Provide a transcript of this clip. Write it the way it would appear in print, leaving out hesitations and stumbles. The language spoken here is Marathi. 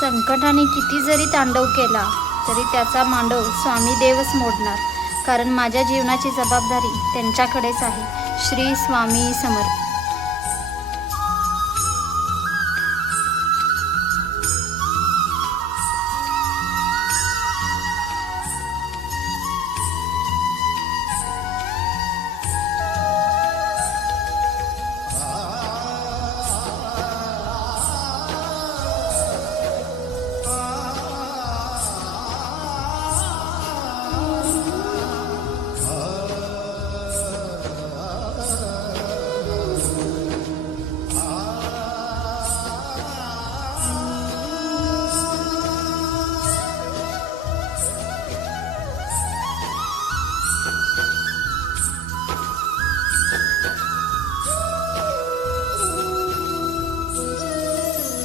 संकटाने किती जरी तांडव केला तरी त्याचा मांडव स्वामी देवच मोडणार, कारण माझ्या जीवनाची जबाबदारी त्यांच्याकडेच आहे. श्री स्वामी समर्थ.